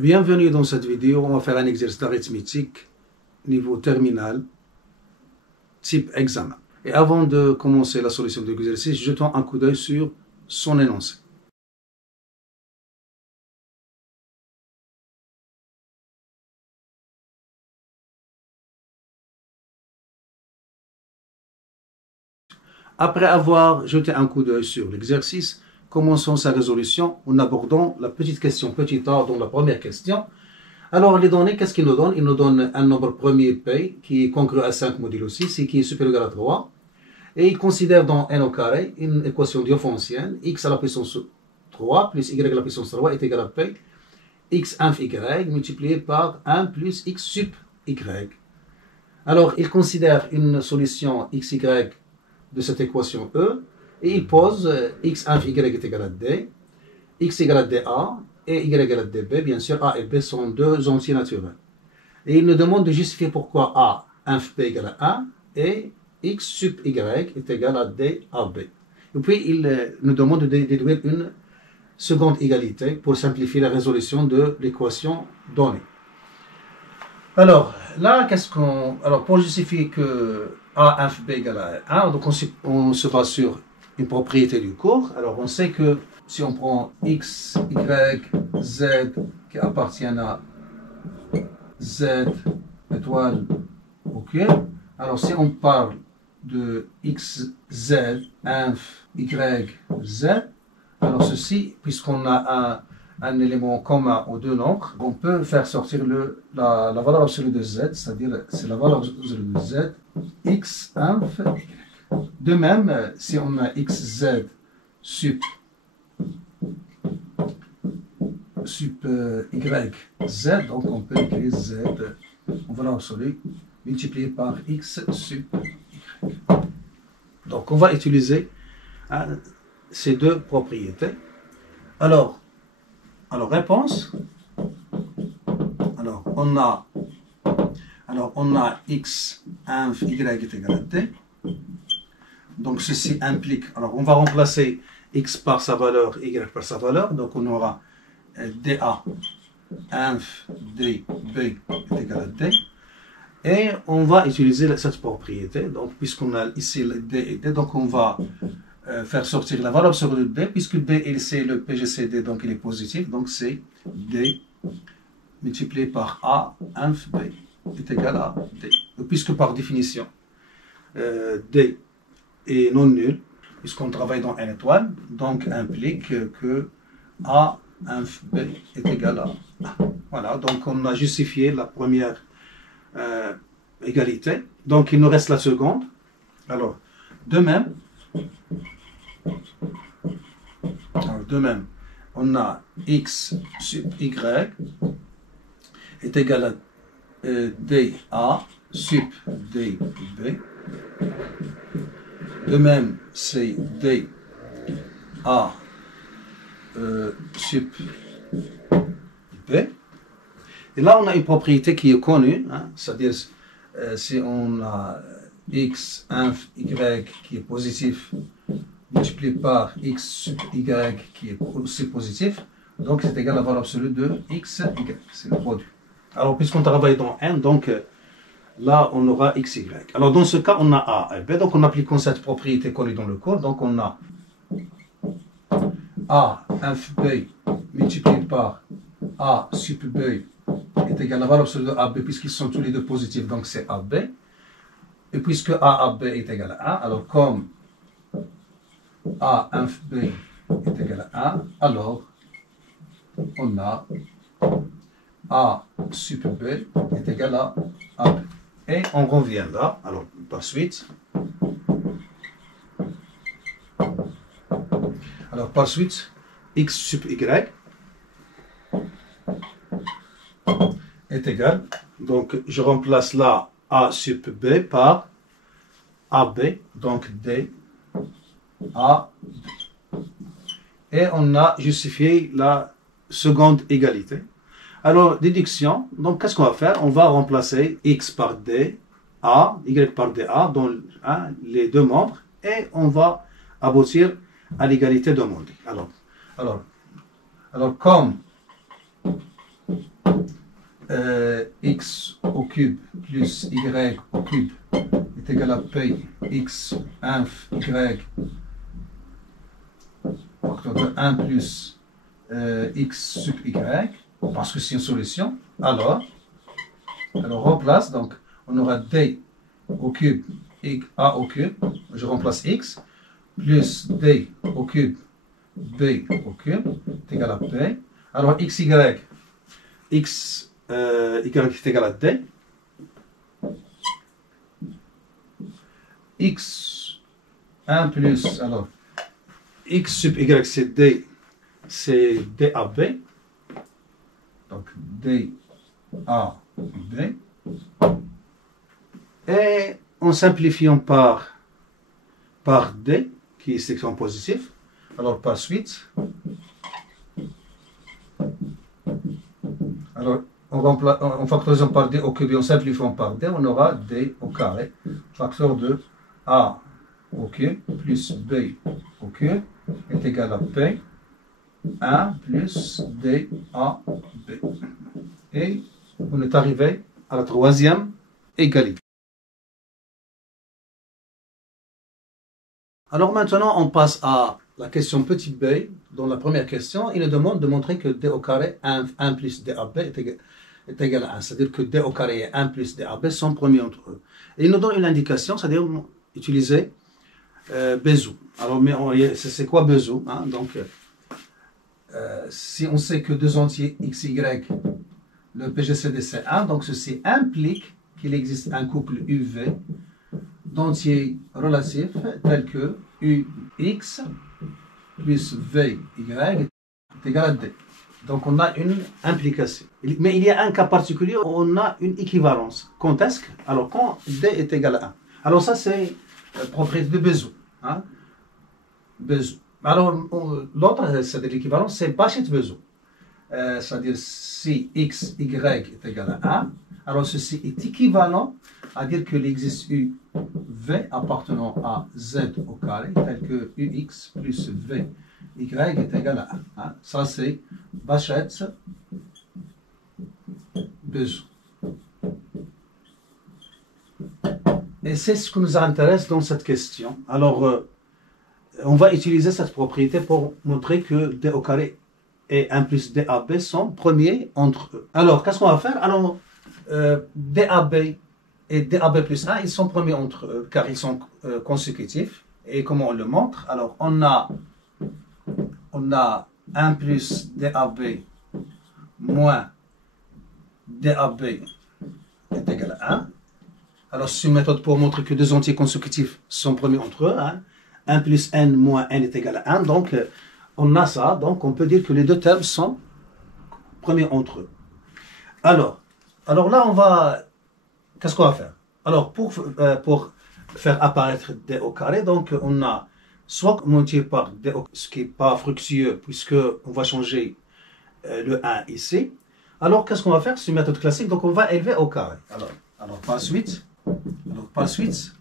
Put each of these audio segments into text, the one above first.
Bienvenue dans cette vidéo, on va faire un exercice d'arithmétique niveau terminal, type examen. Et avant de commencer la solution de l'exercice, jetons un coup d'œil sur son énoncé. Après avoir jeté un coup d'œil sur l'exercice, commençons sa résolution en abordant la petite question petit a dans la première question. Alors, les données, qu'est-ce qu'ils nous donnent? Ils nous donnent un nombre premier P qui est congru à 5 modulo 6 et qui est supérieur ou égal à 3. Et ils considèrent dans n au carré une équation diophantienne, x à la puissance 3 plus y à la puissance 3 est égal à P, x inf y multiplié par 1 plus x sup y. Alors, ils considèrent une solution xy de cette équation E, et il pose x inf y est égal à d, x égale à dA, et y égale à dB. Bien sûr, A et B sont deux entiers naturels. Et il nous demande de justifier pourquoi A inf B égale à 1, et x sup y est égal à dAB. Et puis, il nous demande de déduire une seconde égalité pour simplifier la résolution de l'équation donnée. Alors, là, alors, pour justifier que A inf B égale à 1, donc on se base sur une propriété du cours. Alors, on sait que si on prend x, y, z qui appartiennent à z étoile, ok. Alors, si on parle de x, z, inf, y, z, alors ceci, puisqu'on a un élément commun aux deux nombres, on peut faire sortir la valeur absolue de z, c'est-à-dire c'est la valeur absolue de z, x, inf, y. De même, si on a x, z, sup y, z, donc on peut écrire z en valeur absolue multiplié par x sup y. Donc on va utiliser ces deux propriétés. Alors réponse. Alors on a x inf y est égal à t. Donc ceci implique, alors on va remplacer x par sa valeur, y par sa valeur, donc on aura dA inf dB est égal à d. Et on va utiliser cette propriété, donc puisqu'on a ici le d et d, donc on va faire sortir la valeur absolue de d, puisque d c'est le PGCD, donc il est positif, donc c'est d multiplié par A inf b est égal à d. Puisque par définition d est non nul, puisqu'on travaille dans n étoile, donc implique que A inf b est égal à A. Voilà, donc on a justifié la première égalité. Donc il nous reste la seconde. Alors, de même, on a x sup y est égal à dA sup dB. De même, c'est dA sup B. Et là, on a une propriété qui est connue, hein, c'est-à-dire si on a x inf y qui est positif multiplié par x sup y qui est aussi positif, donc c'est égal à la valeur absolue de x y, c'est le produit. Alors, puisqu'on travaille dans n, donc là, on aura x, y. Alors, dans ce cas, on a A et B. Donc, en appliquant cette propriété connue dans le cours, donc on a A inf B multiplié par A sup B est égal à la valeur absolue de AB, puisqu'ils sont tous les deux positifs, donc c'est AB. Et puisque AB est égal à 1, alors comme A inf B est égal à 1, alors on a A sup B est égal à AB. Et on revient là, alors par suite. Alors par suite, x sup y est égal, donc je remplace là A sup B par AB, donc D A. Et on a justifié la seconde égalité. Alors, déduction, donc qu'est-ce qu'on va faire? On va remplacer x par d, a, y par dA dans les deux membres, et on va aboutir à l'égalité demandée. Alors comme x au cube plus y au cube est égal à p x inf y facteur de 1 plus x sub y, parce que c'est une solution. Alors on remplace, donc on aura d au cube et a au cube, je remplace x, plus d au cube b au cube est égal à p. Alors x, y est égal à d. X 1 plus, alors x sub y c'est dab. Donc dab. Et en simplifiant par d, qui est section positif, alors par suite, alors en factorisant par d au cube et en simplifiant par d, on aura d au carré, facteur de a au cube plus b au cube est égal à p 1 plus d a b. Et on est arrivé à la troisième égalité. Alors maintenant, on passe à la question petit b. Dans la première question, il nous demande de montrer que d au carré 1 plus dab est égal à 1. C'est-à-dire que d au carré et 1 plus dab sont premiers entre eux. Et il nous donne une indication, c'est-à-dire utiliser Bézout. Alors, c'est quoi Bézout, hein? Donc, si on sait que deux entiers x, y, le PGCD c'est 1, donc ceci implique qu'il existe un couple UV d'entiers relatifs tels que UX plus VY est égal à D. Donc on a une implication. Mais il y a un cas particulier où on a une équivalence. Quand est-ce que? Alors quand D est égal à 1. Alors ça c'est propriété de Bézout. Hein? Bézout. Alors l'autre, c'est de l'équivalence, c'est Bachet-Bézout. C'est-à-dire si x, y est égal à 1, alors ceci est équivalent à dire qu'il existe u v appartenant à z au carré, tel que ux plus v y est égal à 1. Hein? Ça c'est Bachet-Bézout. Et c'est ce qui nous intéresse dans cette question. Alors, on va utiliser cette propriété pour montrer que d au carré et 1 plus dab sont premiers entre eux. Alors, qu'est-ce qu'on va faire? Alors, dab et dab plus 1, ils sont premiers entre eux, car ils sont consécutifs. Et comment on le montre? Alors, on a 1 plus dab moins dab est égal à 1. Alors, c'est une méthode pour montrer que deux entiers consécutifs sont premiers entre eux. Hein. 1 plus n moins n est égal à 1. Donc, on a ça. Donc, on peut dire que les deux termes sont premiers entre eux. Alors là, on va... Qu'est-ce qu'on va faire? Alors, pour faire apparaître d au carré, donc, on a soit multiplié par d au carré, ce qui n'est pas fructueux, puisqu'on va changer le 1 ici. Alors, qu'est-ce qu'on va faire? C'est une méthode classique. Donc, on va élever au carré. Alors par suite,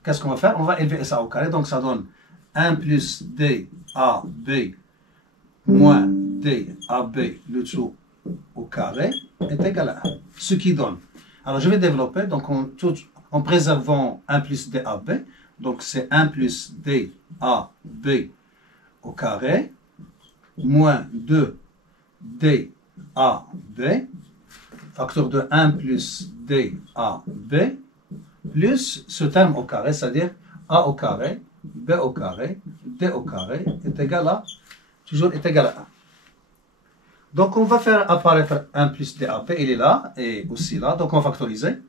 qu'est-ce qu'on va faire? On va élever ça au carré, donc ça donne 1 plus DAB moins DAB le tout au carré est égal à 1. Ce qui donne. Alors je vais développer, donc en préservant 1 plus DAB, donc c'est 1 plus DAB au carré moins 2 DAB, facteur de 1 plus DAB, plus ce terme au carré, c'est-à-dire A au carré, B au carré, D au carré, est égal à, toujours est égal à 1. Donc on va faire apparaître 1 plus DAB, il est là, et aussi là, donc on va factoriser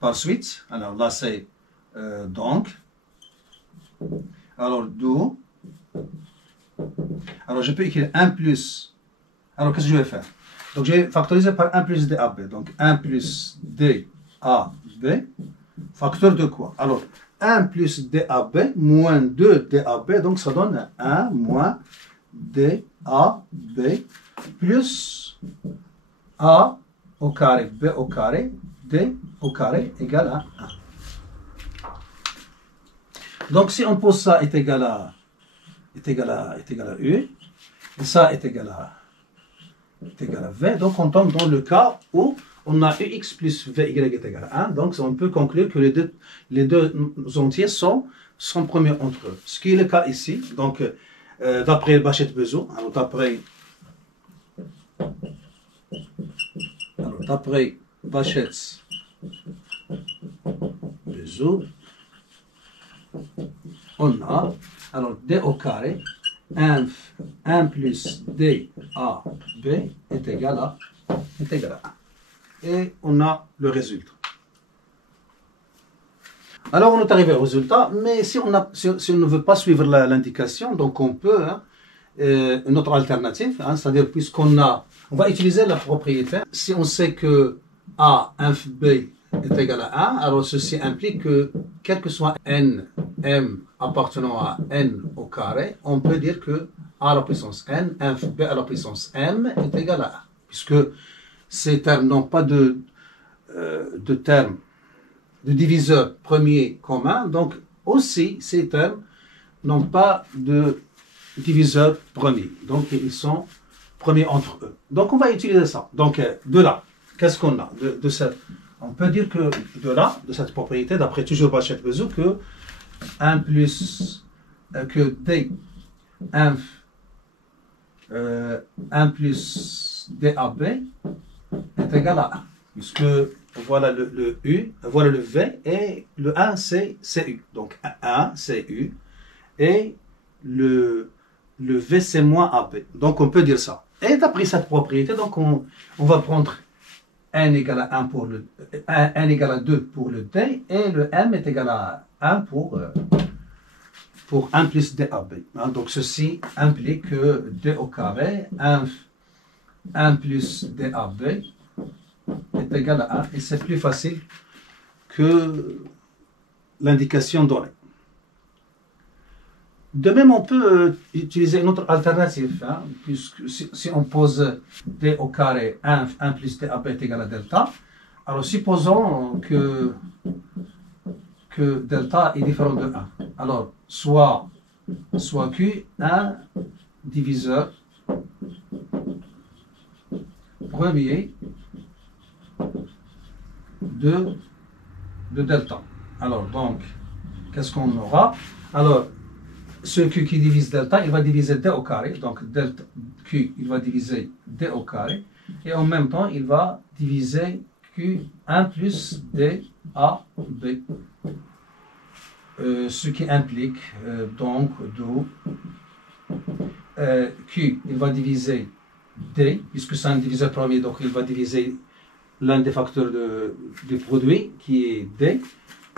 par suite. Alors là c'est donc, alors d'où, alors je peux écrire 1 plus, alors qu'est-ce que je vais faire? Donc je vais factoriser par 1 plus DAB, donc 1 plus DAB, facteur de quoi? Alors 1 plus DAB moins 2 DAB, donc ça donne 1 moins DAB plus A au carré, B au carré, D au carré égale à 1. Donc si on pose ça est égal à U, et ça est égal à V, donc on tombe dans le cas où on a ux plus vy est égal à 1. Donc, on peut conclure que les deux entiers sont premiers entre eux. Ce qui est le cas ici. Donc, d'après Bachet-Bezou, d'après Bachet-Bezou, on a, alors, d au carré, 1 plus d à b est égal à 1. Et on a le résultat. Alors, on est arrivé au résultat, mais si on ne veut pas suivre l'indication, donc on peut, une autre alternative, c'est-à-dire on va utiliser la propriété. Si on sait que a inf b est égal à 1, alors ceci implique que, quel que soit n, m appartenant à n au carré, on peut dire que a à la puissance n, inf b à la puissance m est égal à 1. Puisque ces termes n'ont pas de termes de diviseur premier commun, donc aussi ces termes n'ont pas de diviseur premier. Donc ils sont premiers entre eux. Donc on va utiliser ça. Donc de là, qu'est-ce qu'on a on peut dire que de là, de cette propriété, d'après toujours Bachet-Bezou, que 1 plus que d inf 1 plus dab est égal à 1. Puisque voilà le U, voilà le V, et le 1 c'est U. Donc 1 c'est U, et le V c'est moins AB. Donc on peut dire ça. Et d'après cette propriété, donc on va prendre n égale à 1 pour n égale à 2 pour le D, et le M est égal à 1 pour 1 plus DAB. Donc ceci implique que D au carré, 1 plus DAB est égal à 1, et c'est plus facile que l'indication donnée. De même, on peut utiliser une autre alternative, puisque si on pose d au carré 1 plus dab est égal à delta, alors supposons que delta est différent de 1. Alors, soit Q, un diviseur premier de delta. Alors, donc, qu'est-ce qu'on aura? Alors, ce Q qui divise delta, il va diviser d au carré. Donc, delta Q, il va diviser d au carré. Et en même temps, il va diviser Q1 plus d à b. Ce qui implique, donc, Q, il va diviser d, puisque c'est un diviseur premier, donc il va diviser l'un des facteurs du produit, qui est d.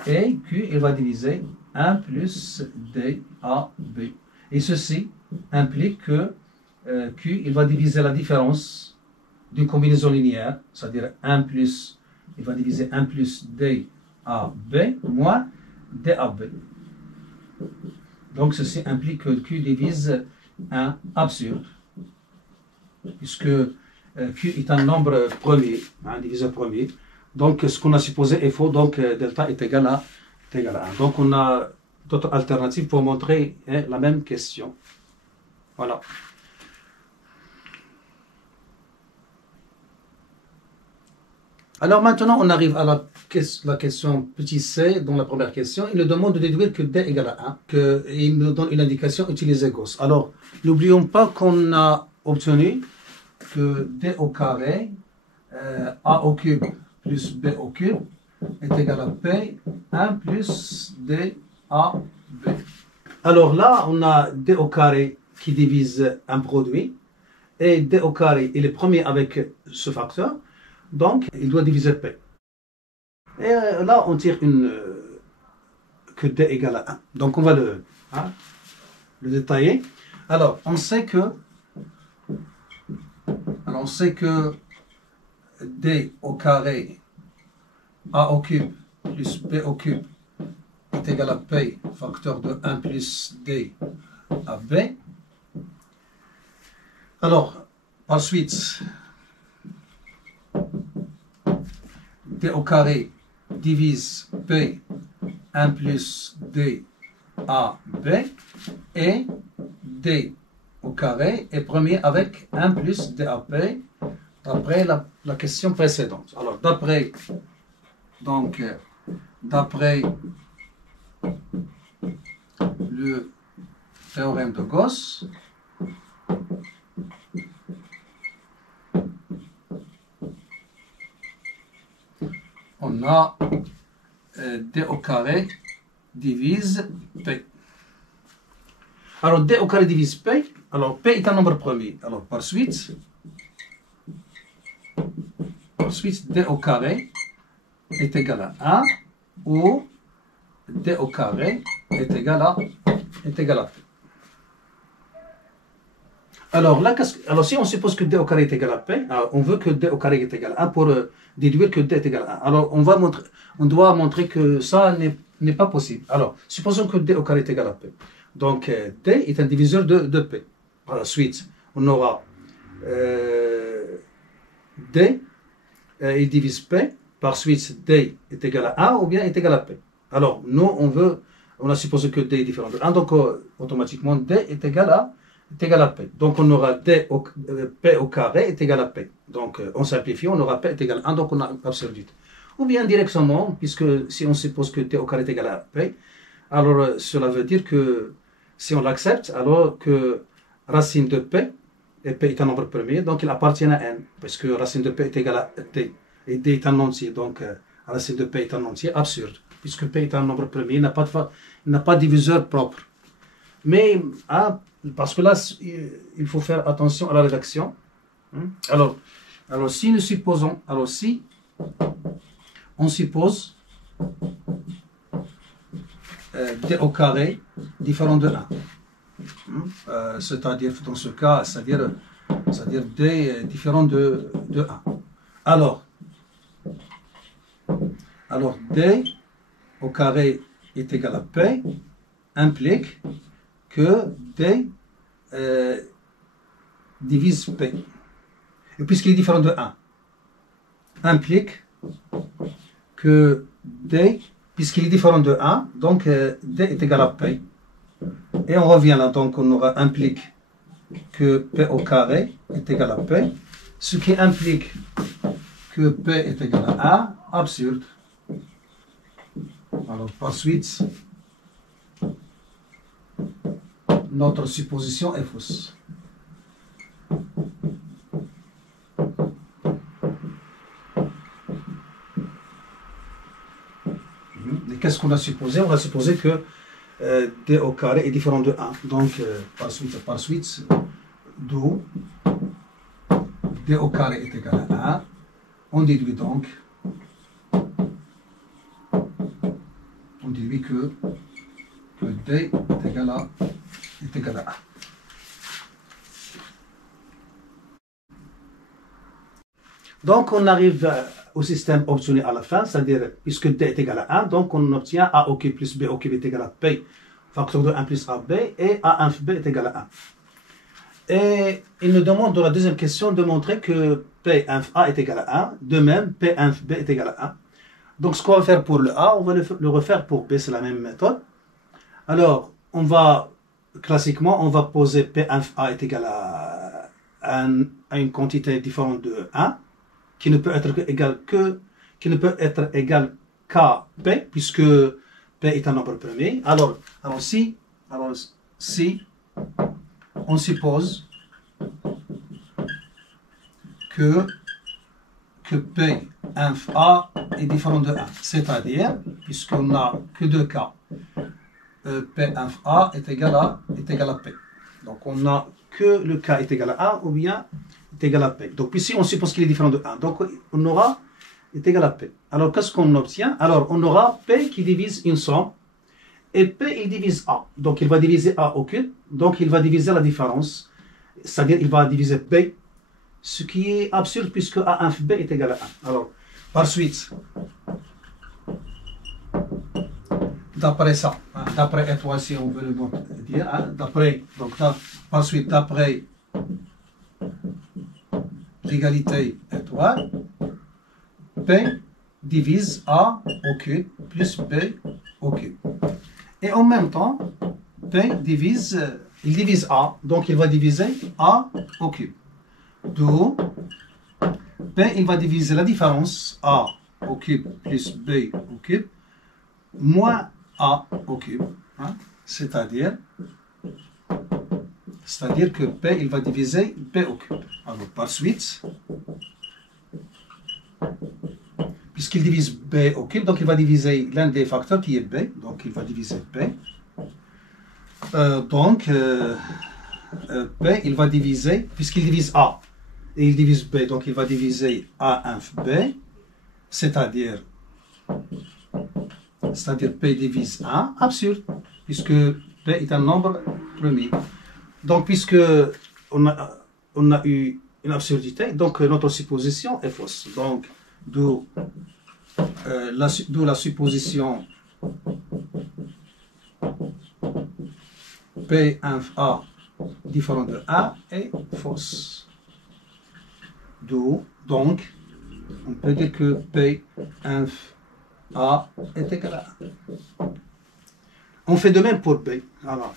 Et Q, il va diviser 1 plus d à b. Et ceci implique que Q, il va diviser la différence d'une combinaison linéaire, c'est-à-dire 1 plus, il va diviser 1 plus d à b moins d à b. Donc ceci implique que Q divise un absurde, puisque Q est un nombre premier, un diviseur premier. Donc ce qu'on a supposé est faux, donc delta est égal à 1. Donc on a d'autres alternatives pour montrer la même question. Voilà. Alors maintenant on arrive à la question petit c, dans la première question. Il nous demande de déduire que d égale à 1, et il nous donne une indication utiliser Gauss. Alors n'oublions pas qu'on a obtenu que d au carré a au cube plus b au cube est égal à p 1 plus d à b. Alors là, on a d au carré qui divise un produit, et d au carré il est premier avec ce facteur, donc il doit diviser p. Et là, on tire que d égale à 1. Donc on va le détailler. Alors, on sait que d au carré a au cube plus b au cube est égal à p facteur de 1 plus d à b. Alors, par suite, d au carré divise p 1 plus d à b, et d au carré est premier avec 1 plus d à p D'après la question précédente. Alors, d'après le théorème de Gauss, on a d au carré divise P. Alors, d au carré divise P. Alors, P est un nombre premier. Alors, par suite, d au carré est égal à 1 ou d au carré est égal à P. Alors, là, si on suppose que d au carré est égal à P, on veut que d au carré est égal à 1 pour déduire que d est égal à 1. Alors, on doit montrer que ça n'est pas possible. Alors, supposons que d au carré est égal à P. Donc, d est un diviseur de P. Par la suite, on aura d, il divise P. Par suite, d est égal à 1 ou bien est égal à P. Alors, nous, on a supposé que d est différent de 1. Donc, automatiquement, d est égal à P. Donc, on aura P au carré est égal à P. Donc, on simplifie, on aura P est égal à 1, donc on a absurdité. Ou bien directement, puisque si on suppose que T au carré est égal à P, alors cela veut dire que si on l'accepte, alors que racine de P, et P est un nombre premier, donc il appartient à N, parce que racine de P est égale à D, et D est un entier, donc racine de P est un entier absurde, puisque P est un nombre premier, il n'a pas de diviseur propre. Mais, parce que là, il faut faire attention à la rédaction. Alors si nous supposons, on suppose d au carré différent de 1. C'est-à-dire, dans ce cas, c'est-à-dire d différent de 1. Alors, d au carré est égal à P implique que d divise P. Et puisqu'il est différent de 1, implique que d, puisqu'il est différent de 1, donc d est égal à P. Et on revient là, donc on aura implique que P au carré est égal à P, ce qui implique que P est égal à 1, absurde. Alors par suite, notre supposition est fausse. Qu'est-ce qu'on a supposé? On a supposé que d au carré est différent de 1. Donc, par suite, d'où d au carré est égal à 1. On déduit donc, que d est égal à 1. Donc, on arrive au système obtenu à la fin, c'est-à-dire, puisque d est égal à 1, donc on obtient a au cube plus b au cube est égal à p, facteur de 1 plus ab, et a inf b est égal à 1. Et il nous demande dans la deuxième question de montrer que p inf a est égal à 1, de même p inf b est égal à 1. Donc, ce qu'on va faire pour le a, on va le refaire pour b, c'est la même méthode. Alors, classiquement, on va poser p inf a est égal à une quantité différente de 1, qui ne peut être égal qu'à P, puisque P est un nombre premier. Alors si on suppose que P inf A est différent de 1, c'est-à-dire, puisqu'on n'a que deux cas, P inf A est égal à P. Donc on n'a que le cas est égal à 1 ou bien est égal à P. Donc ici, on suppose qu'il est différent de 1. Donc on aura est égal à P. Alors qu'est-ce qu'on obtient? Alors on aura P qui divise une somme et P il divise A. Donc il va diviser A au cube. Donc il va diviser la différence. C'est-à-dire il va diviser B. Ce qui est absurde puisque A inf B est égal à 1. Alors par suite, d'après ça, d'après étoile si on veut le dire, par suite d'après l'égalité étoile, P divise A au cube plus B au cube. Et en même temps, P divise A, donc il va diviser A au cube. D'où P, il va diviser la différence A au cube plus B au cube moins A au cube. Hein? C'est-à-dire que P, il va diviser B au cube. Alors, par suite, puisqu'il divise B au cube, donc il va diviser l'un des facteurs qui est B. Donc, il va diviser B. P, il va diviser, puisqu'il divise A, et il divise B, donc il va diviser A inf B, c'est-à-dire P divise 1, absurde, puisque P est un nombre premier. Donc, puisque on a eu une absurdité, donc notre supposition est fausse. Donc, d'où la supposition P inf A différent de A est fausse. D'où, donc, on peut dire que P inf A est égal à 1. On fait de même pour B. Alors,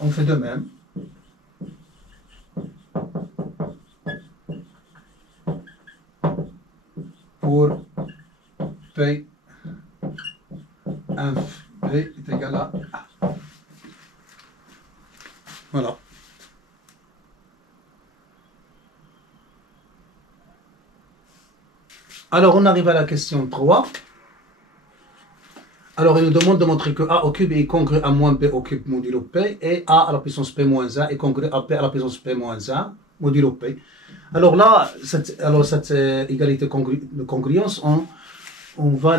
on fait de même. Pour P inf B est égal à A. Voilà. Alors, on arrive à la question 3. Alors, il nous demande de montrer que A au cube est congru à moins B au cube modulo P et A à la puissance P moins 1 est congru à P à la puissance P moins 1 modulo P. Alors là, cette égalité de congruence, on va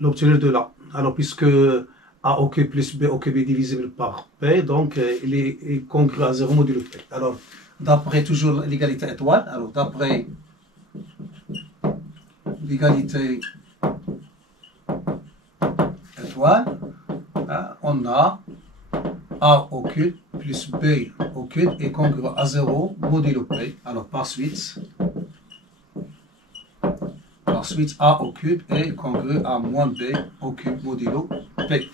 l'obtenir de là. Alors, puisque A au cube plus B au cube est divisible par P, donc il est congru à 0 modulo P. Alors, d'après toujours l'égalité étoile, alors d'après l'égalité étoile, on a A au cube plus B au cube est congru à 0 modulo P. Alors par suite, A au cube est congru à moins B au cube modulo P.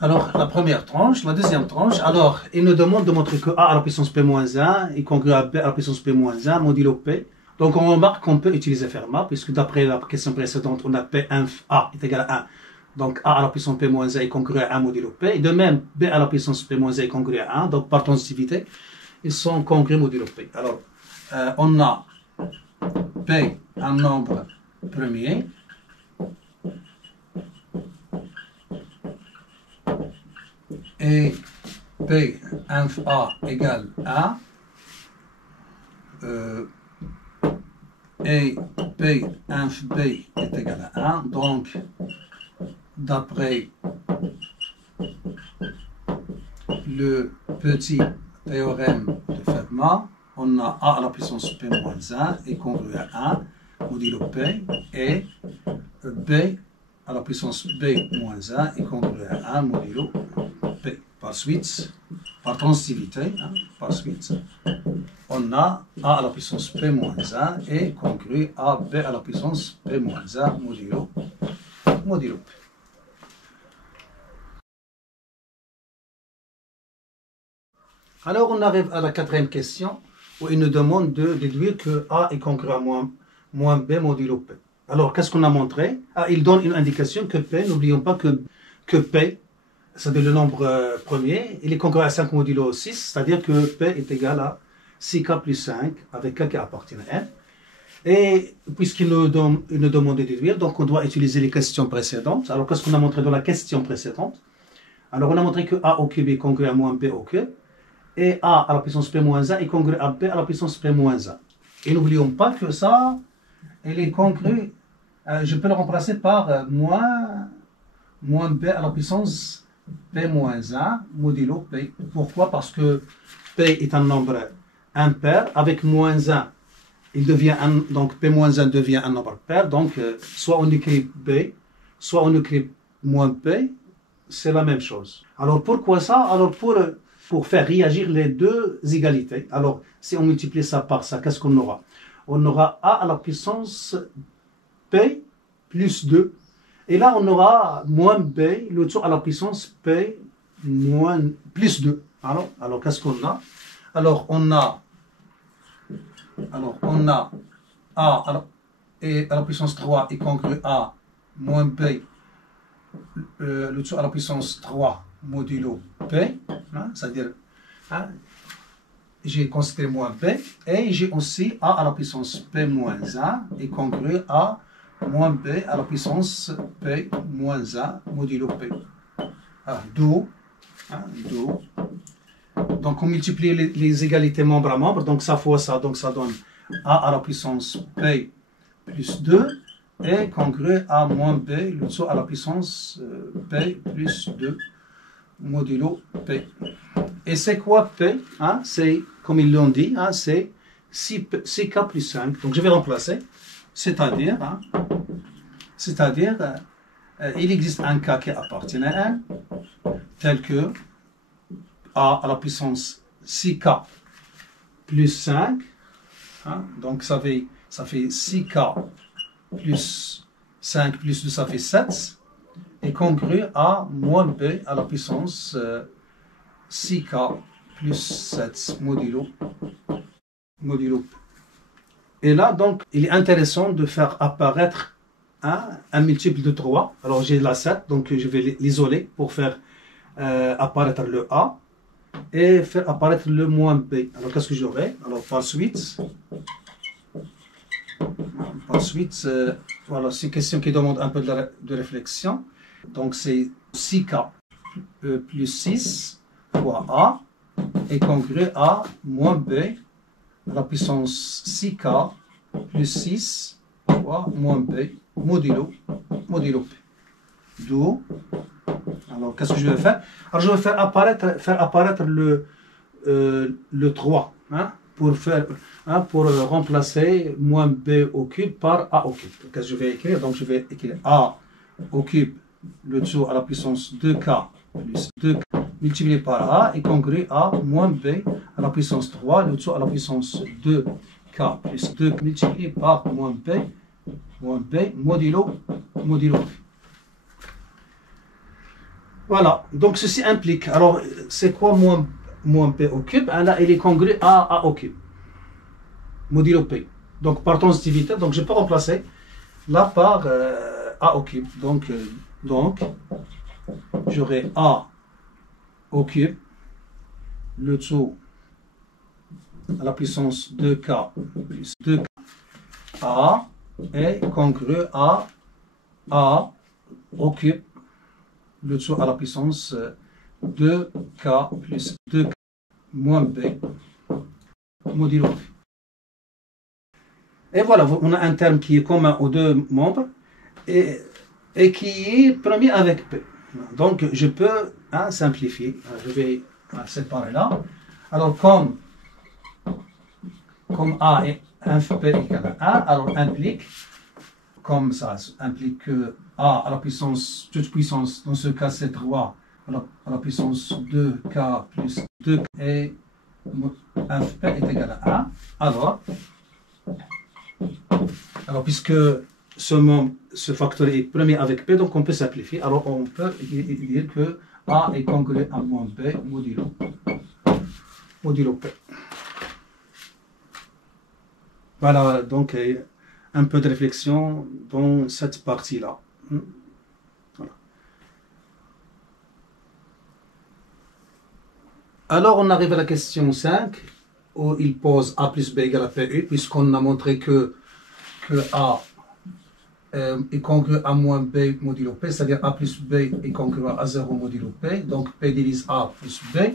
Alors la première tranche, la deuxième tranche, alors il nous demande de montrer que A à la puissance P moins 1 est congru à B à la puissance P moins 1 modulo P. Donc on remarque qu'on peut utiliser Fermat, puisque d'après la question précédente, on a P inf A est égal à 1. Donc A à la puissance P moins 1 est congru à 1 modulo P. Et de même, B à la puissance P moins 1 est congru à 1. Donc par transitivité, ils sont congrus modulo P. Alors, on a P, un nombre premier. Et P inf A égale 1. Et P inf B est égal à 1. Donc, d'après le petit théorème de Fermat, on a A à la puissance P moins 1 est congru à 1 modulo P et B à la puissance B moins 1 est congru à 1 modulo P. Par suite, par transitivité, par suite, on a A à la puissance P moins 1 est congru à B à la puissance P moins 1 modulo P. Alors, on arrive à la quatrième question, où il nous demande de déduire que A est congru à moins B modulo P. Alors, qu'est-ce qu'on a montré? Il donne une indication que P, n'oublions pas que P, c'est-à-dire le nombre premier, il est congru à 5 modulo 6, c'est-à-dire que P est égal à 6K plus 5, avec K qui appartient à N. Et puisqu'il nous demande de déduire, donc on doit utiliser les questions précédentes. Alors, qu'est-ce qu'on a montré dans la question précédente? Alors, on a montré que A au cube est congru à moins B au cube. Et A à la puissance P moins 1 est congru à B à la puissance P moins 1. Et n'oublions pas que ça, il est congru, je peux le remplacer par moins B à la puissance P moins 1 modulo P. Pourquoi? Parce que P est un nombre impair, avec moins 1, donc P moins 1 devient un nombre pair, donc soit on écrit B, soit on écrit moins P, c'est la même chose. Alors pourquoi ça? Alors pour faire réagir les deux égalités. Alors, si on multiplie ça par ça, qu'est-ce qu'on aura? On aura A à la puissance P plus 2. Et là, on aura moins B, le tout à la puissance P plus 2. Alors qu'est-ce qu'on a? Alors, on a Alors, on a A à la puissance 3 est congru à moins B, le tout à la puissance 3 modulo P, hein, c'est-à-dire, hein, j'ai considéré moins B, et j'ai aussi A à la puissance P moins 1 est congru à moins B à la puissance P moins 1 modulo P. Alors, d'où, donc on multiplie les égalités membre à membre, donc ça fois ça, donc ça donne A à la puissance P plus 2 est congru à moins B, le tout à la puissance P plus 2 modulo P. Et c'est quoi P, hein? C'est, comme ils l'ont dit, hein, c'est 6K plus 5. Donc je vais remplacer, c'est-à-dire, hein, il existe un K qui appartient à 1, tel que A à la puissance 6K plus 5, hein, donc ça fait 6K plus 5 plus 2, ça fait 7, est congru à moins B à la puissance 6K plus 7 modulo. Et là, donc, il est intéressant de faire apparaître un multiple de 3. Alors, j'ai la 7, donc je vais l'isoler pour faire apparaître le A et faire apparaître le moins B. Alors, qu'est-ce que j'aurai? Alors, par suite, voilà, c'est une question qui demande un peu de réflexion. Donc, c'est 6K plus 6 fois A est congru à moins B à la puissance 6K plus 6 fois moins B modulo P. D'où, alors qu'est-ce que je vais faire? Alors je vais faire apparaître le 3, hein, pour remplacer moins B au cube par A au cube. Qu'est-ce que je vais écrire? Donc je vais écrire A au cube, le tout à la puissance 2K plus 2K multiplié par A est congru à moins B à la puissance 3, le tout à la puissance 2K plus 2 multiplié par moins B modulo P. Voilà, donc ceci implique, alors c'est quoi moins P au cube? Là, il est congru à A au cube, modulo P. Donc par transitivité, donc je peux remplacer là par A au cube. Donc j'aurai A au cube, le tout à la puissance 2K plus 2K A est congru à A au cube, le tout à la puissance 2K plus 2K moins B modulo P. Et voilà, on a un terme qui est commun aux deux membres et qui est premier avec P. Donc je peux simplifier. Je vais séparer là. Alors comme A est P égale à 1, alors implique, comme ça implique que A à la puissance, toute puissance, dans ce cas c'est 3, à la puissance 2K plus 2K et P est égal à 1. Alors puisque ce facteur est premier avec P, donc on peut simplifier. Alors on peut dire que A est congru à moins B modulo P. Voilà, donc un peu de réflexion dans cette partie-là. Voilà. Alors on arrive à la question 5, où il pose A plus B égale à PU, puisqu'on a montré que A est congru à moins B modulo P, c'est-à-dire A plus B est congru à 0 modulo P, donc P divise A plus B.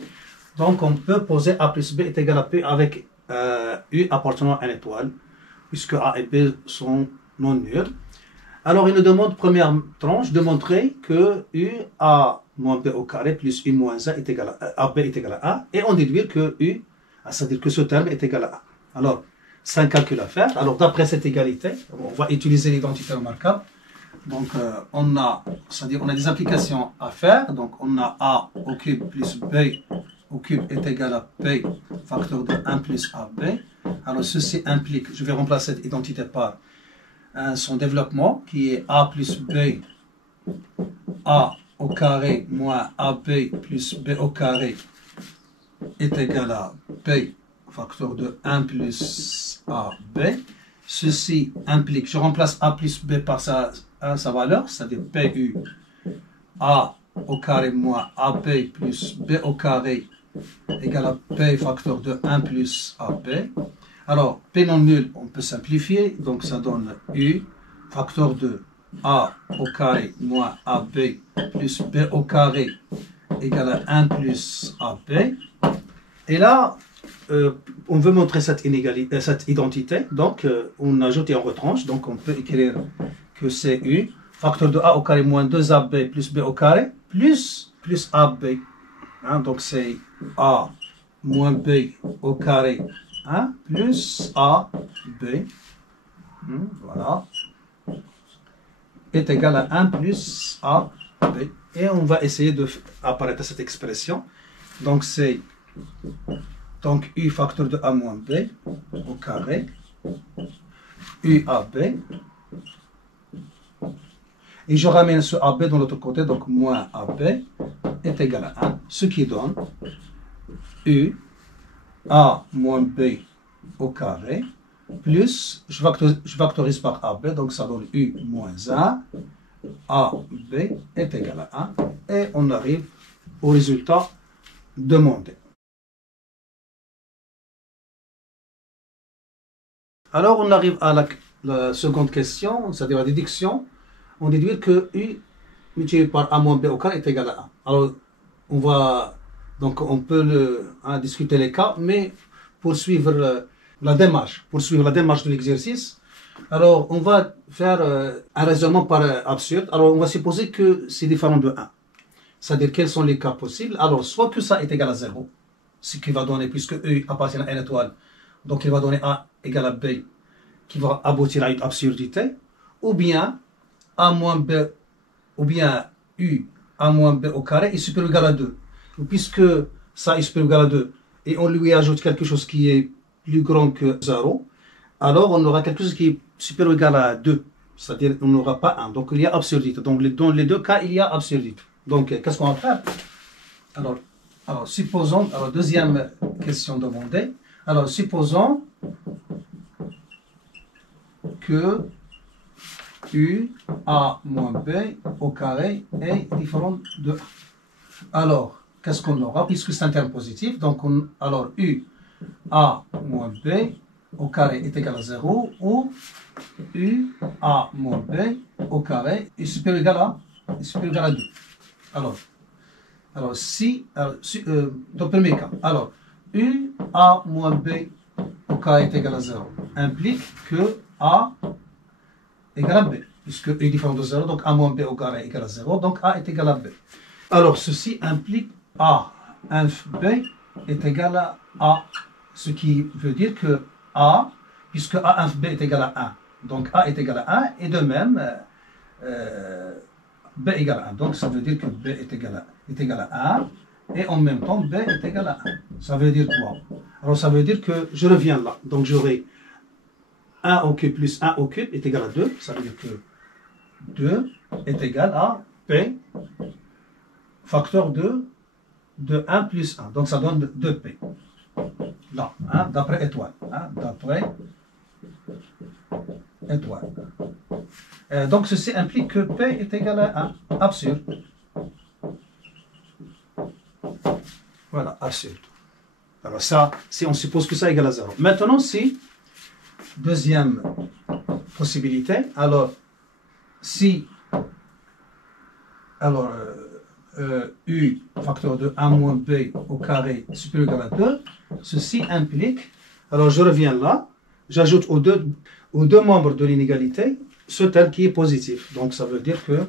Donc on peut poser A plus B est égal à P avec U appartenant à une étoile, puisque A et B sont non nuls. Alors il nous demande, première tranche, de montrer que U A moins B au carré plus U moins A est égal à B est égal à A, et on déduit que U, c'est-à-dire que ce terme est égal à A. Alors, c'est un calcul à faire. Alors d'après cette égalité, on va utiliser l'identité remarquable. Donc on a des applications à faire. Donc on a A au cube plus B au cube est égal à P facteur de 1 plus AB. Alors ceci implique, je vais remplacer cette identité par son développement qui est A plus B, A au carré moins AB plus B au carré est égal à P facteur de 1 plus AB. Ceci implique, je remplace A plus B par sa valeur, c'est-à-dire PU A au carré moins AB plus B au carré égale à P facteur de 1 plus AB. Alors, P non nul, on peut simplifier, donc ça donne U facteur de A au carré moins AB plus B au carré égale à 1 plus AB. Et là, on veut montrer cette identité, donc on ajoute et on retranche, donc on peut écrire que c'est U, facteur de A au carré moins 2AB plus B au carré, plus AB. Hein, donc c'est A moins B au carré, hein, plus AB, voilà, est égal à 1 plus AB. Et on va essayer de apparaître cette expression. Donc c'est donc U facteur de A moins B au carré, UAB. Et je ramène ce AB de l'autre côté, donc moins AB est égal à 1, ce qui donne U A moins B au carré, plus, je factorise par AB, donc ça donne U moins 1, AB est égal à 1, et on arrive au résultat demandé. Alors on arrive à la seconde question, c'est-à-dire la déduction. On déduit que U multiplié par A moins B au carré est égal à 1. Alors on peut discuter les cas, mais poursuivre la démarche de l'exercice, alors on va faire un raisonnement par absurde. Alors on va supposer que c'est différent de 1. C'est-à-dire quels sont les cas possibles. Alors soit que ça est égal à 0, ce qui va donner, puisque U appartient à une étoile, donc il va donner A égale à B, qui va aboutir à une absurdité, ou bien A moins B, ou bien U A moins B au carré est supérieur ou égal à 2. Puisque ça est supérieur ou égal à 2, et on lui ajoute quelque chose qui est plus grand que 0, alors on aura quelque chose qui est supérieur ou égal à 2. C'est-à-dire on n'aura pas 1. Donc il y a absurdité. Donc dans les deux cas, il y a absurdité. Donc qu'est-ce qu'on va faire? Alors supposons, deuxième question demandée. Alors supposons que U A moins B au carré est différent de 1. Alors, qu'est-ce qu'on aura? Puisque c'est un terme positif, donc alors U A moins B au carré est égal à 0, ou U A moins B au carré est supérieur ou égal à 2. Alors dans le premier cas, alors U A moins B au carré est égal à 0 implique que A égale à B, puisque U est différent de 0, donc A moins B au carré est égal à 0, donc A est égal à B. Alors ceci implique A inf B est égal à A, ce qui veut dire que A, puisque A inf B est égal à 1, donc A est égal à 1, et de même B égale à 1, donc ça veut dire que B est égal à 1, et en même temps B est égal à 1. Ça veut dire quoi? Alors ça veut dire que je reviens là, donc j'aurai 1 au cube plus 1 au cube est égal à 2, ça veut dire que 2 est égal à P facteur de 1 plus 1, donc ça donne 2P. Là, d'après étoile. Donc ceci implique que P est égal à 1. Absurde. Voilà, absurde. Alors ça, si on suppose que ça est égal à 0. Maintenant, si, deuxième possibilité, alors, si, U facteur de 1 moins B au carré supérieur ou égal à 2, ceci implique, alors je reviens là, j'ajoute aux deux membres de l'inégalité ce terme qui est positif. Donc ça veut dire que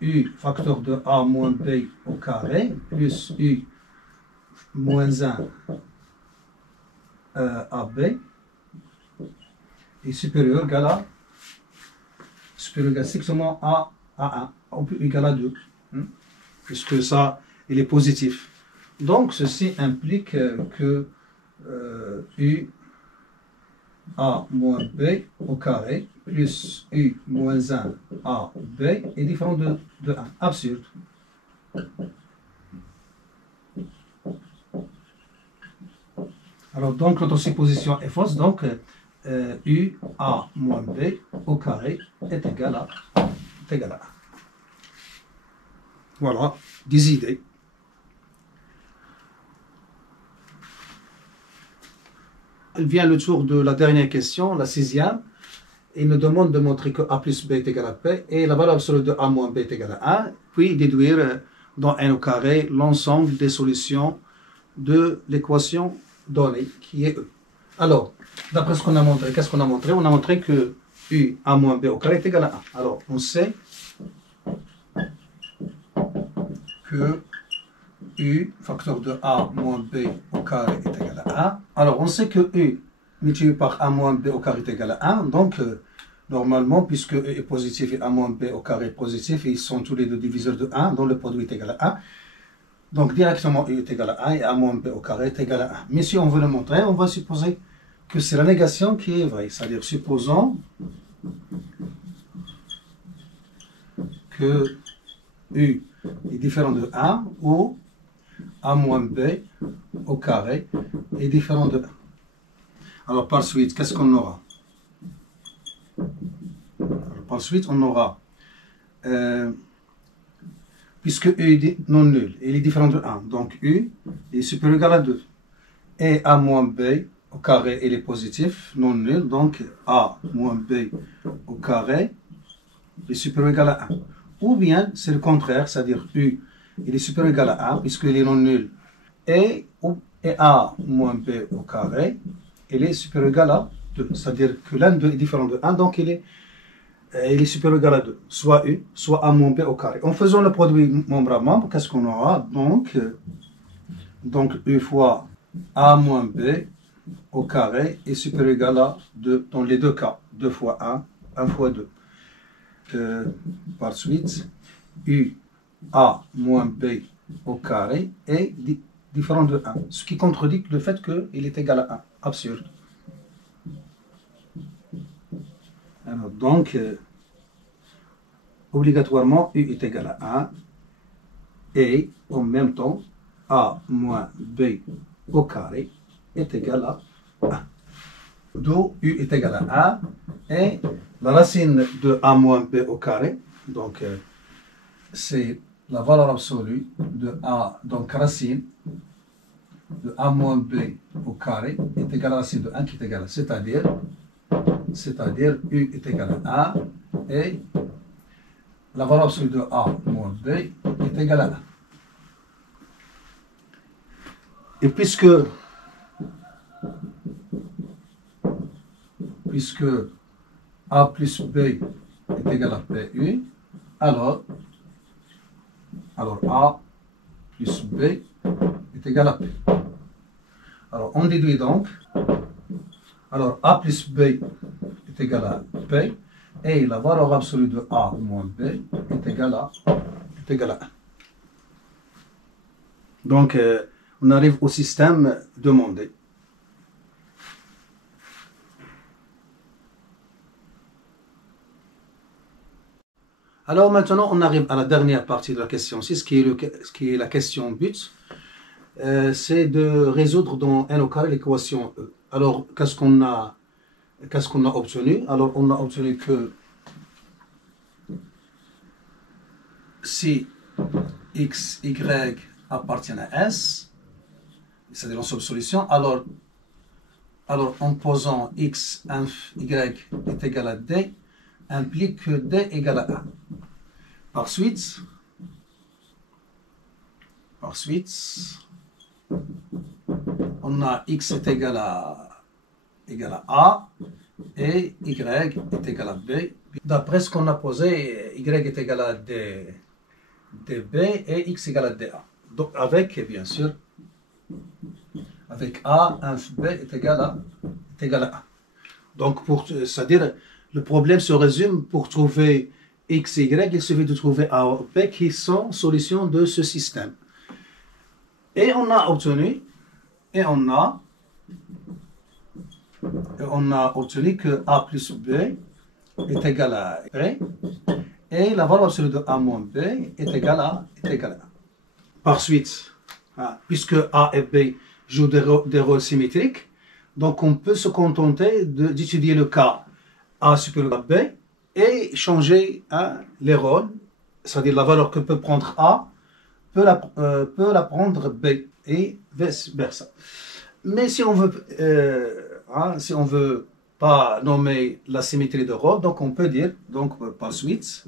U facteur de A moins B au carré plus U moins 1 AB est supérieur à strictement à 1, ou égal à 2, puisque ça, il est positif. Donc, ceci implique que U A moins B au carré plus U moins 1 AB est différent de 1. Absurde. Alors, donc, notre supposition est fausse. Donc, U, A moins B au carré est égal à 1. Voilà, des idées. Il vient le tour de la dernière question, la 6e. Il nous demande de montrer que A plus B est égal à P et la valeur absolue de A moins B est égale à 1, puis déduire dans n au carré l'ensemble des solutions de l'équation donnée, qui est E. Alors, d'après ce qu'on a montré, qu'est-ce qu'on a montré? On a montré que U, A moins B au carré est égal à 1. Alors, on sait que U, facteur de A moins B au carré est égal à 1. Alors, on sait que U multiplié par A moins B au carré est égal à 1. Donc, normalement, puisque E est positif et A moins B au carré est positif, et ils sont tous les deux diviseurs de 1, donc le produit est égal à 1. Donc, directement, U est égal à 1 et A moins B au carré est égal à 1. Mais si on veut le montrer, on va supposer que c'est la négation qui est vraie. C'est-à-dire, supposons que U est différent de 1 ou A moins B au carré est différent de 1. Alors, par suite, qu'est-ce qu'on aura? Alors, par suite, on aura, puisque U est non nul, il est différent de 1, donc U est supérieur ou égal à 2. Et A moins B au carré, il est positif, non nul, donc A moins B au carré est supérieur ou égal à 1. Ou bien, c'est le contraire, c'est-à-dire U, il est supérieur ou égal à 1, puisqu'il est non nul, et A moins B au carré, il est supérieur ou égal à 2. C'est-à-dire que l'un d'eux est différent de 1, donc il est supérieur ou égal à 2. Soit U, soit A moins B au carré. En faisant le produit membre à membre, qu'est-ce qu'on aura? Donc, U fois A moins B au carré est supérieur ou égal à 2 dans les deux cas. 2 fois 1, 1 fois 2. Par suite, U A moins B au carré est différent de 1. Ce qui contredit le fait qu'il est égal à 1. Absurde. Alors, donc, obligatoirement, U est égal à 1 et en même temps, A moins B au carré est égal à 1. D'où U est égal à 1 et la racine de A moins B au carré, donc c'est la valeur absolue de A, donc racine de A moins B au carré est égal à la racine de 1 qui est égal à, c'est-à-dire U est égal à 1 et la valeur absolue de A moins B est égale à 1. Et puisque A plus B est égal à PU, alors A plus B est égal à P. Alors on déduit donc, alors A plus B est égal à P, et la valeur absolue de A moins B est égale à 1. Donc, on arrive au système demandé. Alors maintenant, on arrive à la dernière partie de la question 6, qui est la question but. C'est de résoudre dans n au carré l'équation E. Alors, qu'est-ce qu'on a obtenu? Alors, on a obtenu que si x, y appartiennent à S, c'est-à-dire en solution, alors en posant x, inf, y est égal à D, implique que D est égal à 1. Par suite, on a x est égal à A et y est égal à B. D'après ce qu'on a posé, y est égal à dB et x égal à dA. Donc avec, bien sûr, avec A, inf B est égal à 1. Donc, c'est-à-dire, le problème se résume pour trouver x et y, il suffit de trouver A ou B qui sont solutions de ce système. Et on a obtenu, que A plus B est égal à B et la valeur absolue de A moins B est égale à 1. Par suite, puisque A et B jouent des rôles symétriques. Donc, on peut se contenter d'étudier le cas A supérieur à B et changer les rôles, c'est-à-dire la valeur que peut prendre A peut la prendre B et vice versa. Mais si on veut pas nommer la symétrie de rôle, donc on peut dire donc par suite.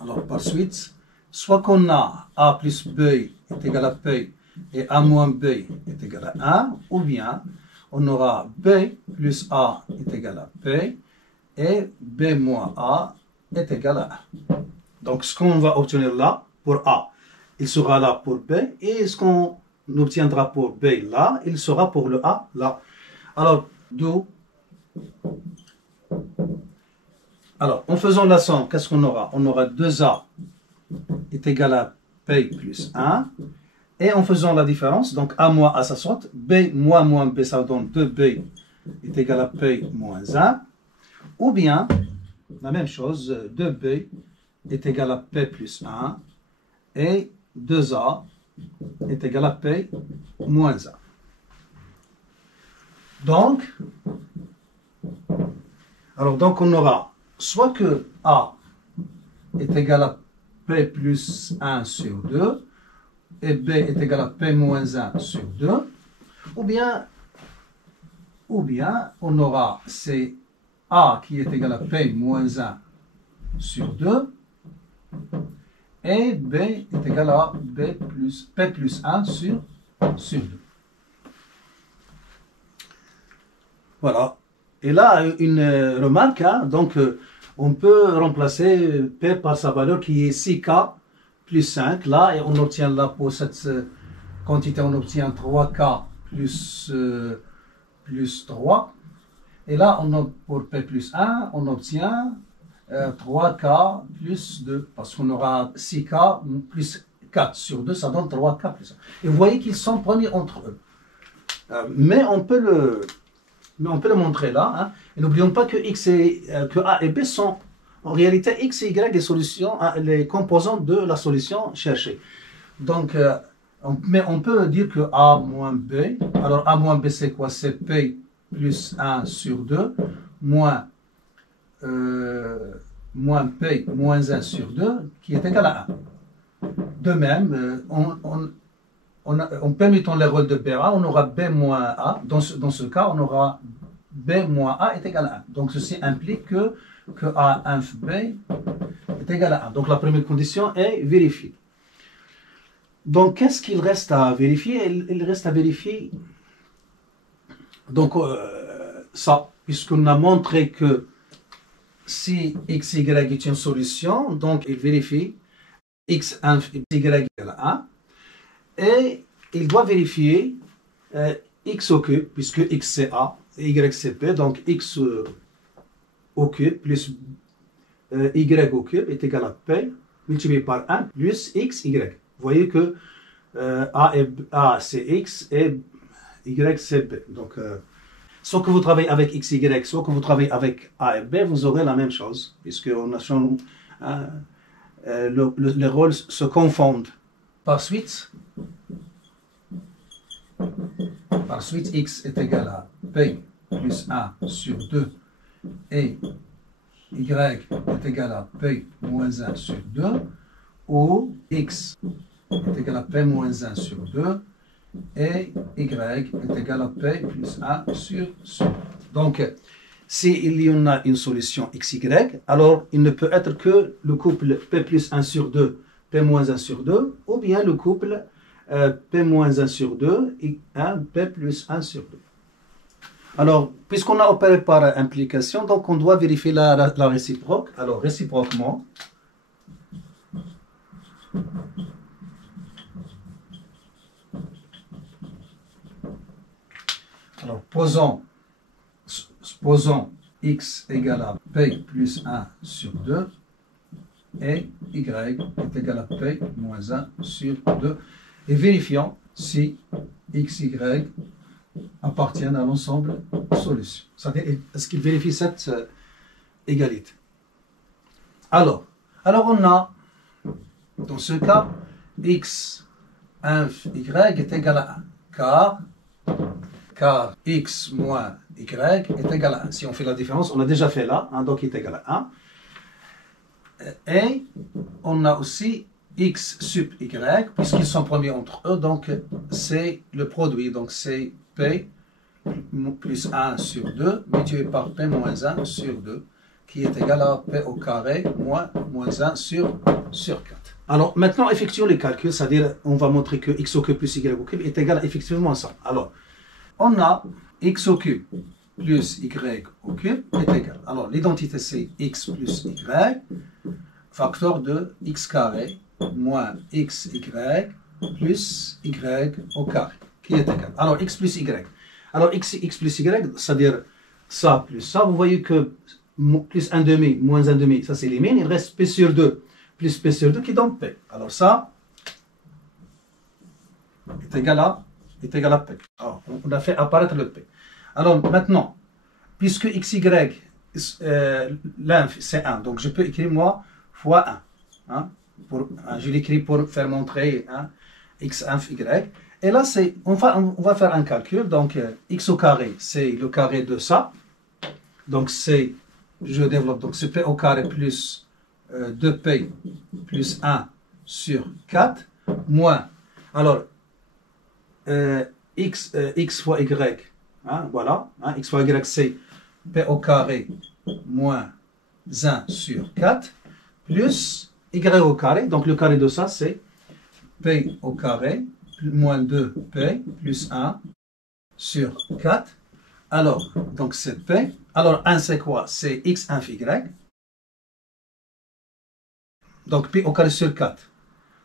Alors par suite, soit qu'on a A plus B est égal à P et A moins B est égal à 1, ou bien on aura B plus A est égal à P et B moins A est égal à 1. Donc ce qu'on va obtenir là pour A, il sera là pour B, et ce qu'on obtiendra pour B là, il sera pour le A là. Alors, en faisant la somme, qu'est-ce qu'on aura? On aura 2A est égal à P plus 1. Et en faisant la différence, donc A moins A, ça saute. B moins B, ça donne 2B est égal à P moins 1. Ou bien, la même chose, 2B est égal à P plus 1. Et 2A est égal à P moins 1. Donc on aura soit que A est égal à P plus 1 sur 2, et B est égal à P moins 1 sur 2, ou bien on aura c'est A qui est égal à P moins 1 sur 2, et B est égal à P plus 1 sur 2. Voilà. Et là, une remarque, donc on peut remplacer P par sa valeur qui est 6K plus 5. Là, et on obtient là pour cette quantité, on obtient 3K plus 3. Et là, pour P plus 1, on obtient 3K plus 2, parce qu'on aura 6K plus 4 sur 2, ça donne 3K plus 1. Et vous voyez qu'ils sont premiers entre eux. Mais on peut le montrer là. Et n'oublions pas que que A et B sont en réalité X et Y les composants de la solution cherchée. Donc, mais on peut dire que A moins B, alors A moins B c'est quoi? C'est P plus 1 sur 2 moins P moins 1 sur 2 qui est égal à 1. De même, en permettant les rôles de BA, on aura B moins A. Dans ce cas, on aura B moins A est égal à 1. Donc ceci implique que A inf B est égal à 1. Donc la première condition est vérifiée. Donc qu'est-ce qu'il reste à vérifier? Il reste à vérifier donc ça, puisqu'on a montré que si x, y est une solution, donc il vérifie x inf y égale à 1, et il doit vérifier x au cube, puisque x c'est A, y c'est B, donc x au cube plus y au cube est égal à P multiplié par 1 plus x, y. Vous voyez que A c'est x et y c'est B. Donc, soit que vous travaillez avec x, y, soit que vous travaillez avec A et B, vous aurez la même chose, puisque les rôles se confondent. Par suite, x est égal à P plus 1 sur 2 et y est égal à P moins 1 sur 2, ou x est égal à P moins 1 sur 2 et y est égal à P plus 1 sur 2. Donc, s'il y en a une solution xy, alors il ne peut être que le couple P plus 1 sur 2, P moins 1 sur 2, ou bien le couple P moins 1 sur 2 et P plus 1 sur 2. Alors, puisqu'on a opéré par implication, donc on doit vérifier la réciproque. Alors, réciproquement, alors posons x égale à P plus 1 sur 2 et y est égal à P moins 1 sur 2, et vérifions si x, y appartiennent à l'ensemble solution. C'est-à-dire, est-ce qu'il vérifie cette égalité? Alors on a, dans ce cas, x inf y est égal à 1, car x moins y est égal à 1. Si on fait la différence, on a déjà fait là, hein, donc il est égal à 1. Et on a aussi x sup y, puisqu'ils sont premiers entre eux, donc c'est le produit, donc c'est p plus 1 sur 2, multiplié par p moins 1 sur 2, qui est égal à p au carré moins 1 sur 4. Alors maintenant, effectuons les calculs, c'est-à-dire on va montrer que x au cube plus y au cube est égal à effectivement ça. Alors, on a x au cube plus y au cube est égal. Alors, l'identité c'est x plus y, facteur de x carré moins xy plus y au carré, qui est égal. Alors, x plus y. Alors, x plus y, c'est-à-dire ça plus ça, vous voyez que plus 1 demi, moins 1 demi, ça s'élimine, il reste p sur 2, plus p sur 2 qui donne p. Alors ça est égal à p. Alors, on a fait apparaître le p. Alors maintenant, puisque xy, l'inf c'est 1, donc je peux écrire moi fois 1. Hein, je l'écris pour faire montrer hein, x inf y. Et là, on va faire un calcul. Donc, x au carré, c'est le carré de ça. Donc, je développe, donc c'est p au carré plus 2p plus 1 sur 4, moins, alors, x fois y, hein, voilà, hein, x fois y, c'est p au carré moins 1 sur 4, plus y au carré, donc le carré de ça, c'est p au carré moins 2p plus 1 sur 4. Alors, donc c'est p. Alors, 1 c'est quoi? C'est x inf y. Donc, p au carré sur 4.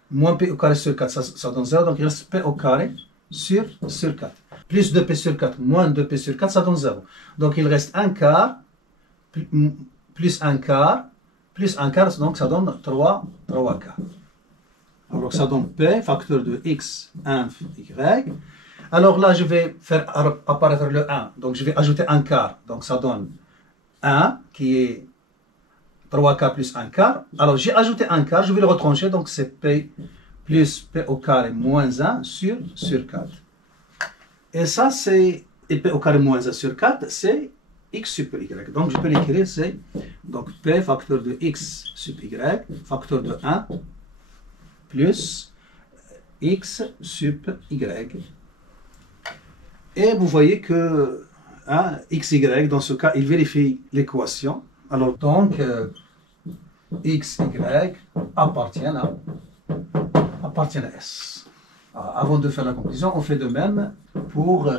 Moins p au carré sur 4, ça donne 0. Donc, il reste p au carré sur 4. Plus 2p sur 4, moins 2p sur 4, ça donne 0. Donc, il reste 1 quart, plus 1 quart, plus 1 quart, donc ça donne 3 quarts. Alors, ça donne p, facteur de x inf y. Alors là, je vais faire apparaître le 1. Donc, je vais ajouter 1 quart. Donc, ça donne 1, qui est 3 quarts plus 1 quart. Alors, j'ai ajouté 1 quart, je vais le retrancher. Donc, c'est p plus p au carré moins 1 sur 4. Et ça, c'est p au carré moins 1 sur 4, c'est x sup y. Donc, je peux l'écrire, c'est donc p facteur de x sup y, facteur de 1, plus x sup y. Et vous voyez que hein, xy, dans ce cas, il vérifie l'équation. Alors donc, xy appartient à S. Alors, avant de faire la conclusion, on fait de même pour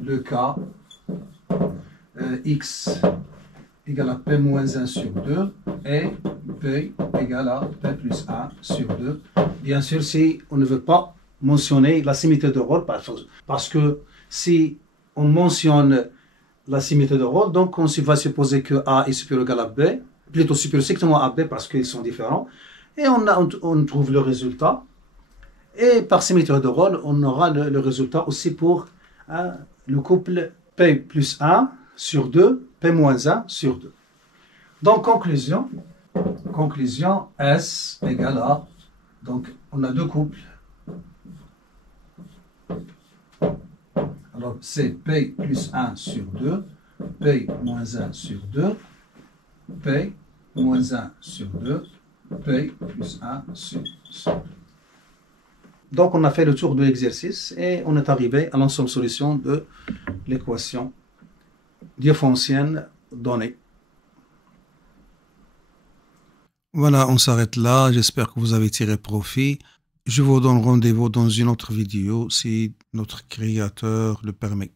le cas x égale à p moins 1 sur 2 et p égale à p plus 1 sur 2. Bien sûr, si on ne veut pas mentionner la symétrie de rôle, parce que si on mentionne la symétrie de rôle, donc on va supposer que A est supérieur ou égal à B, plutôt supérieur strictement à B parce qu'ils sont différents, et on trouve le résultat. Et par symétrie de rôle, on aura le résultat aussi pour le couple P plus 1 sur 2, P moins 1 sur 2. Donc, conclusion, S égale à, donc on a deux couples. Alors, c'est P plus 1 sur 2, P moins 1 sur 2, P moins 1 sur 2, P plus 1 sur 2. Donc, on a fait le tour de l'exercice et on est arrivé à l'ensemble solution de l'équation diophantienne donnée. Voilà, on s'arrête là. J'espère que vous avez tiré profit. Je vous donne rendez-vous dans une autre vidéo si notre créateur le permet.